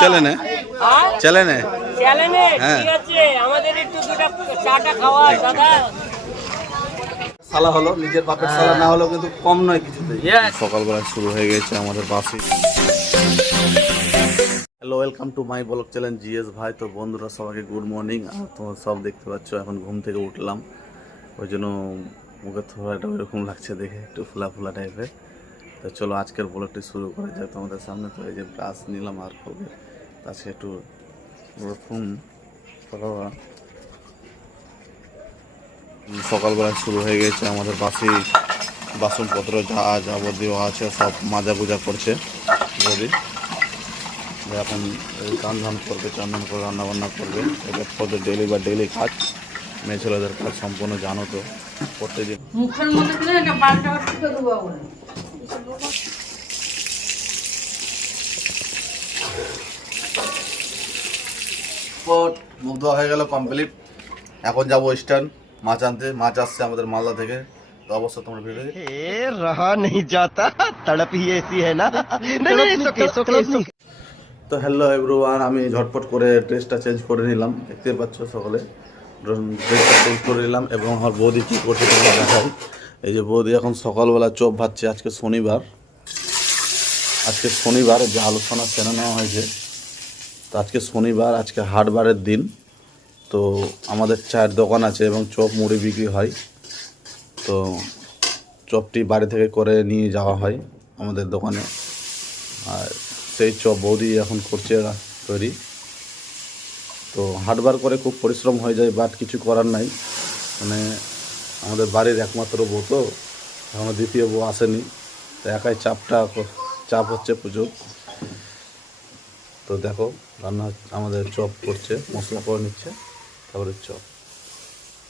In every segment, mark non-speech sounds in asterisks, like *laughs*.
চ্যানেলে আর চ্যানেলে চ্যানেলে হ্যাঁ। ঠিক আছে। আমাদের একটু দুটা চাটা খাওয়াই দাদা। সালা হলো নিজের বাপের সালা না হলেও কিন্তু কম নয় কিছুতেই সকালবেলা শুরু হয়ে গেছে আমাদের বাসে। Hello welcome to my blog channel GS ভাই। তো বন্ধুরা সবাইকে গুড মর্নিং আর তোমরা সব দেখতে পাচ্ছ এখন ঘুম থেকে উঠলাম। ওই জন্য মুখের থোড়াটা ওইরকম লাগছে দেখে একটু ফুলা ফুলা টাইপের তো চলো আজকের ব্লগটি শুরু করা যায় তোমাদের সামনে। তো এই যে ব্রাশ নিলাম আর করবে আজকে একটু ওরকম সকালবেলা শুরু হয়ে গেছে, আমাদের বাসি বাসনপত্র যা যাবতীয় আছে সব মাজা গুজা করছে বৌদি যে এখন এই ধান করবে চান করে রান্না বান্না করবে। এটা ওদের ডেলি বা ডেলি কাজ। মেয়ে ছেলেদের কাজ সম্পূর্ণ জানো তো, প্রত্যেকদিন। মুখের মধ্যে এক্সপোর্ট মুখ ধোয়া হয়ে গেল কমপ্লিট এখন যাব ইস্টার্ন মাছ আনতে। মাছ আসছে আমাদের মালদা থেকে। তো অবস্থা তোমরা ভিডিও রাহা নেই যাতা। তড়প হি এসি হ্যায় তো হ্যালো এভরিওয়ান আমি ঝটপট করে ড্রেসটা চেঞ্জ করে নিলাম। দেখতে পাচ্ছ সকলে। ড্রেসটা চেঞ্জ করে নিলাম এবং আমার বৌদি কী করছে দেখাই। এই যে বৌদি এখন সকালবেলা চোপ ভাজছে আজকে শনিবার। আজকে শনিবার যে আলোচনা চেনে নেওয়া হয়েছে? তো আজকে শনিবার, আজকে হাটবারের দিন। তো আমাদের চায়ের দোকান আছে এবং চপ মুড়ি বিক্রি হয়। তো চপটি বাড়ি থেকে করে নিয়ে যাওয়া হয় আমাদের দোকানে। আর সেই চপ বৌদি এখন করছে তৈরি। তো হাটবার করে খুব পরিশ্রম হয়ে যায়, বাট কিছু করার নাই। মানে আমাদের বাড়ির একমাত্র বউ তো এখনও দ্বিতীয় বউ আসেনি। তো একাই চাপটা চাপ হচ্ছে প্রচুর। তো দেখো, রান্না আমাদের চপ করছে, মশলা করে নিচ্ছে, তারপরে চপ।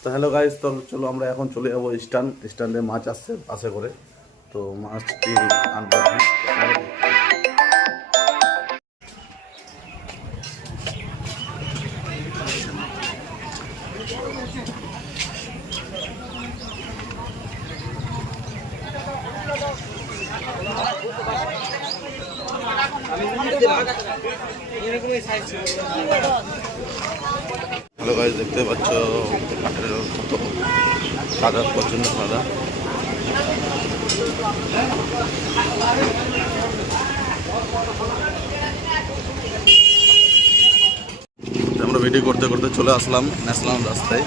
তো হ্যালো গাইজ তো চলো আমরা এখন চলে যাব স্ট্যান্ড স্ট্যান্ডে মাছ আসছে পাশে করে। তো মাছটি আনতে হ্যালো গাইজ দেখতে পাচ্ছ কাঠের কত সাদা, প্রচণ্ড সাদা। আমরা ভিডিও করতে করতে চলে আসলাম ন্যাশনাল রাস্তায়।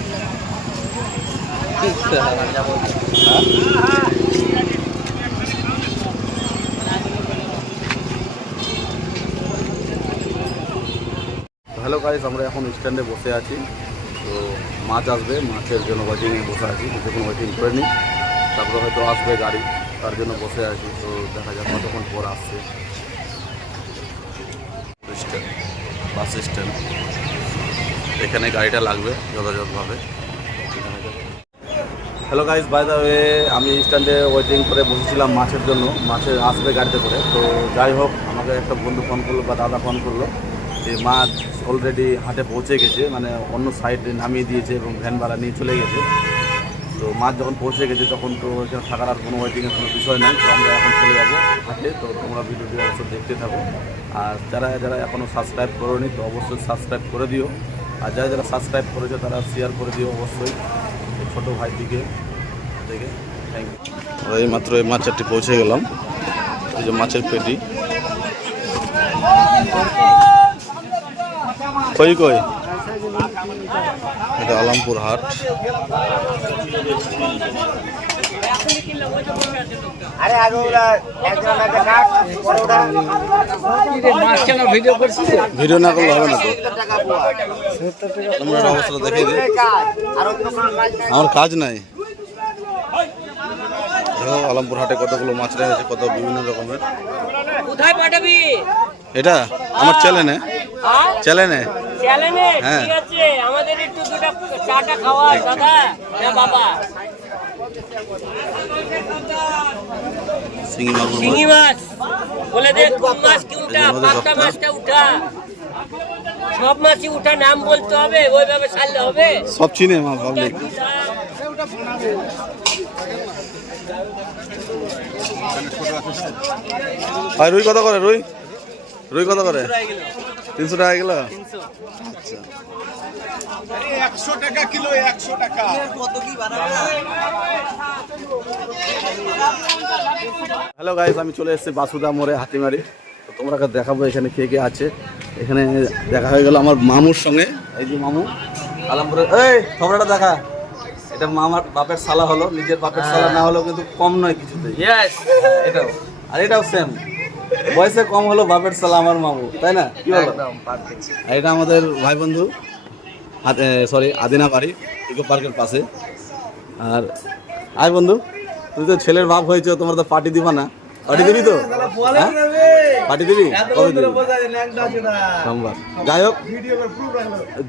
হ্যালো গাইজ আমরা এখন স্ট্যান্ডে বসে আছি। তো মাছ আসবে, মাছের জন্য ওয়েটিংয়ে বসে আছি কিছুক্ষণ ওয়েটিং করে নিই। তারপরে হয়তো আসবে গাড়ি, তার জন্য বসে আছি, তো দেখা যাক কতক্ষণ পর আসছে। স্ট্যান্ড বাস স্ট্যান্ড এখানে গাড়িটা লাগবে যথাযথভাবে। Hello guys by the way আমি স্ট্যান্ডে ওয়েটিং করে বসেছিলাম মাছের জন্য। মাছের আসবে গাড়িতে করে। তো যাই হোক, আমাকে একটা বন্ধু ফোন করল বা দাদা ফোন করল। যে মাছ অলরেডি হাটে পৌঁছে গেছে মানে অন্য সাইডে নামিয়ে দিয়েছে এবং ভ্যান ভাড়া নিয়ে চলে গেছে। তো মাছ যখন পৌঁছে গেছে, তখন তো এখানে থাকার আর কোনো ওয়েটিংয়ের কোনো বিষয় নেই। তো আমরা এখন চলে যাব হাটে, তো তোমরা ভিডিওটি অবশ্যই দেখতে থাকো। আর যারা যারা এখনও সাবস্ক্রাইব করোনি, তো অবশ্যই সাবস্ক্রাইব করে দিও। আর যারা যারা সাবস্ক্রাইব করেছে, তারা শেয়ার করে দিও অবশ্যই ছোটো ভাইটিকে। থেকে থ্যাংক ইউ এই মাত্র এই পৌঁছে গেলাম। এই যে মাছের পেটি। কই কই? এটা আলামপুর হাট। ভিডিও না করলে হবে না তো। তোমরা একটা অবস্থা দেখে দিই। আমার কাজ নাই। আলমপুর হাটে কতগুলো মাছ রয়েছে কত বিভিন্ন রকমের। কোথায় পাঠাবি? এটা আমার চ্যানেলে। চ্যানেলে চ্যানেলে হ্যাঁ। ঠিক আছে। আমাদের একটু দুটা চাটা খাওয়াই দাদা। না বাবা। শিঙি মাছ। শিঙি মাছ। বলে দে কোন মাছ কি উঠা এই যে নদীর পাক্কা রক্তা। মাছটা উঠা। সব মাছই উঠা নাম বলতে হবে ওইভাবে সারলে হবে। সব চিনে আমার পাবলিক আর রুই কথা করে রুই? রুই কথা করে? তিনশো টাকা কিলো? একশো টাকা হ্যালো গাইস আমি চলে এসেছি বাসুদা মোড়ে হাতিমারি। তো তোমরা দেখাবো এখানে কে কে আছে। এখানে দেখা হয়ে গেল আমার মামুর সঙ্গে। এই যে মামু আলমপুরে এই খবরটা দেখা। এটা মামার বাপের সালা হলো নিজের বাপের সালা না হলেও কিন্তু কম নয় কিছুতে এটাও। আর এটাও সেম বয়সে কম হলো বাপের সালা আমার মামু তাই না? কি বলো? এটা আমাদের ভাই বন্ধু সরি আদিনা বাড়ি ইকো পার্কের পাশে। আর আয় বন্ধু তুই তো ছেলের বাপ হয়েছে তোমার তো পার্টি দিবা না। পার্টি দিবি তো? পার্টি দিবি? কবে দিবি? সোমবার যাই হোক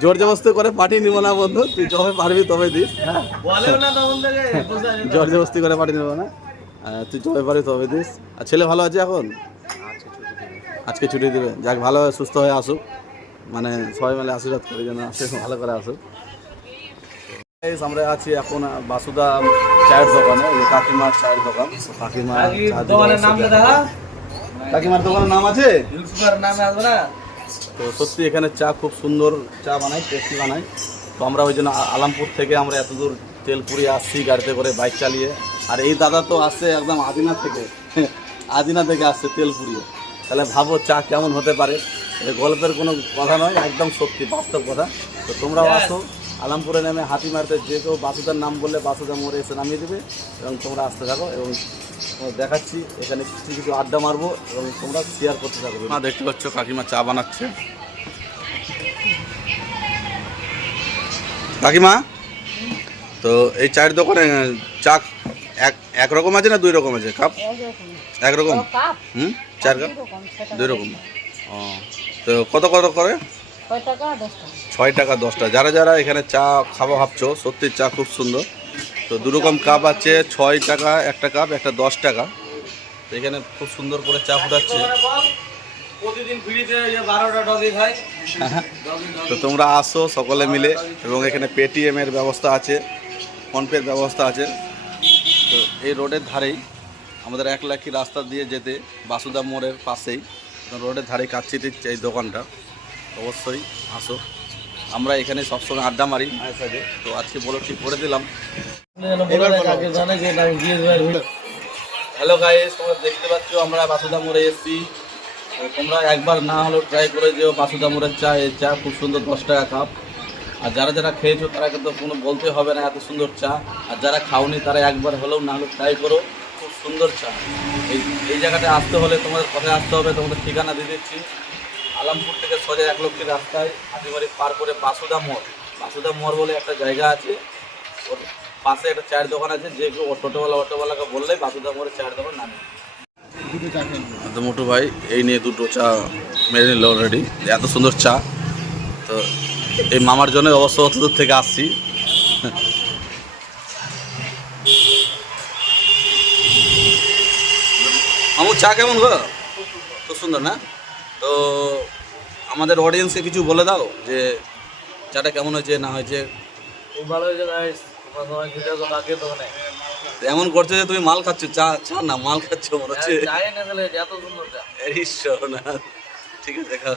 জোর জবস্তি করে পার্টি নিব না বন্ধু তুই যবে পারবি তবে দিস হ্যাঁ? জোর জবস্তি করে পার্টি নিব না তুই যবে পারবি তবে দিস। আর ছেলে ভালো আছে এখন? আজকে ছুটি দেবে। যাক ভালো সুস্থ হয়ে আসুক। মানে সবাই মিলে আশীর্বাদ করে যেন আসে ভালো করে আসুক। আমরা আছি এখন বাসুদা চায়ের দোকানে ওই কাকিমার চায়ের দোকান। তো কাকিমা চা কাকিমার দোকানের নাম আছে? তো সত্যি এখানে চা খুব সুন্দর চা বানায় টেস্টি বানায়। তো আমরা ওই জন্য আলামপুর থেকে আমরা এত দূর তেলপুরি আসছি গাড়িতে করে বাইক চালিয়ে। আর এই দাদা তো আসছে একদম আদিনা থেকে। *laughs* আদিনা থেকে আসছে তেলপুরি। তাহলে ভাবো চা কেমন হতে পারে? এটা গল্পের কোনো কথা নয় একদম সত্যি বাস্তব কথা। তো তোমরাও আসো আলামপুরে নেমে হাতি মারতে যে কেউ বাসুদার নাম বললে বাসুদা মোড়ে এসে নামিয়ে দেবে এবং তোমরা আসতে থাকো এবং তোমাদের দেখাচ্ছি এখানে কিছু কিছু আড্ডা মারবো এবং তোমরা শেয়ার করতে থাকো। মা দেখতে পাচ্ছ কাকিমা চা বানাচ্ছে। কাকিমা তো এই চায়ের দোকানে চা এক এক রকম আছে না দুই রকম আছে? কাপ? এক রকম। হুম? চার কাপ? দুই রকম। ও, তো কত কত করে? ছয় টাকা দশ টাকা। দশটা যারা যারা এখানে চা খাব ভাবছ, সত্যি চা খুব সুন্দর। তো দু রকম কাপ আছে, ছয় টাকা, একটা কাপ, একটা দশ টাকা। তো এখানে খুব সুন্দর করে চা ফুটাচ্ছে। *laughs* তো তোমরা আসো সকলে মিলে, এবং এখানে পেটিএমের ব্যবস্থা আছে ফোনপের ব্যবস্থা আছে। তো এই রোডের ধারেই আমাদের এক লাখি রাস্তা দিয়ে যেতে বাসুদা মোড়ের পাশেই। রোডের ধারেই কাচ্ছিতে এই দোকানটা। অবশ্যই আসো। আমরা এখানে সবসময় আড্ডা মারি। তো আজকে বলো ঠিক করে দিলাম হ্যালো গাইস তোমরা দেখতে পাচ্ছ, আমরা বাসুদা মোড়ে এসেছি। তোমরা একবার না হলেও ট্রাই করে যেও বাসুদা মোড়ের চা, এই চা খুব সুন্দর দশ টাকা কাপ আর যারা যারা খেয়েছো, তারা কিন্তু কোনো বলতে হবে না, এত সুন্দর চা। আর যারা খাওনি, তারা একবার হলেও না হলেও ট্রাই করো। সুন্দর চা। এই এই জায়গাটায় আসতে হলে তোমাদের কোথায় আসতে হবে তোমাদের ঠিকানা দিয়ে দিচ্ছি। আলামপুর থেকে সোজা এক লক্ষের রাস্তায় হাতিবাড়ি পার করে বাসুদা মোড়। বাসুদা মোড় বলে একটা জায়গা আছে। ওর পাশে একটা চায়ের দোকান আছে। যে কেউ টোটোওয়ালা অটোওয়ালাকে বললে বাসুদা মোড়ে চায়ের দোকান নামে। তো মোটু ভাই, এই নিয়ে দুটো চা মেরে নিল অলরেডি এত সুন্দর চা। তো এই মামার জন্য অবশ্য অত থেকে আসছি মামু চা কেমন গো? খুব সুন্দর না? তো আমাদের অডিয়েন্সকে কিছু বলে দাও যে চাটা কেমন হয়েছে না হয়েছে? খুব ভালো হয়েছে গাইস তোমরা সবাই খেতে আসো কাকে দোকানে এমন করছ যে তুমি মাল খাচ্ছ চা চা না মাল খাচ্ছ মনে হচ্ছে। চাই না খেলে এত সুন্দর চা। ঈশ্বর না। ঠিক আছে খাও।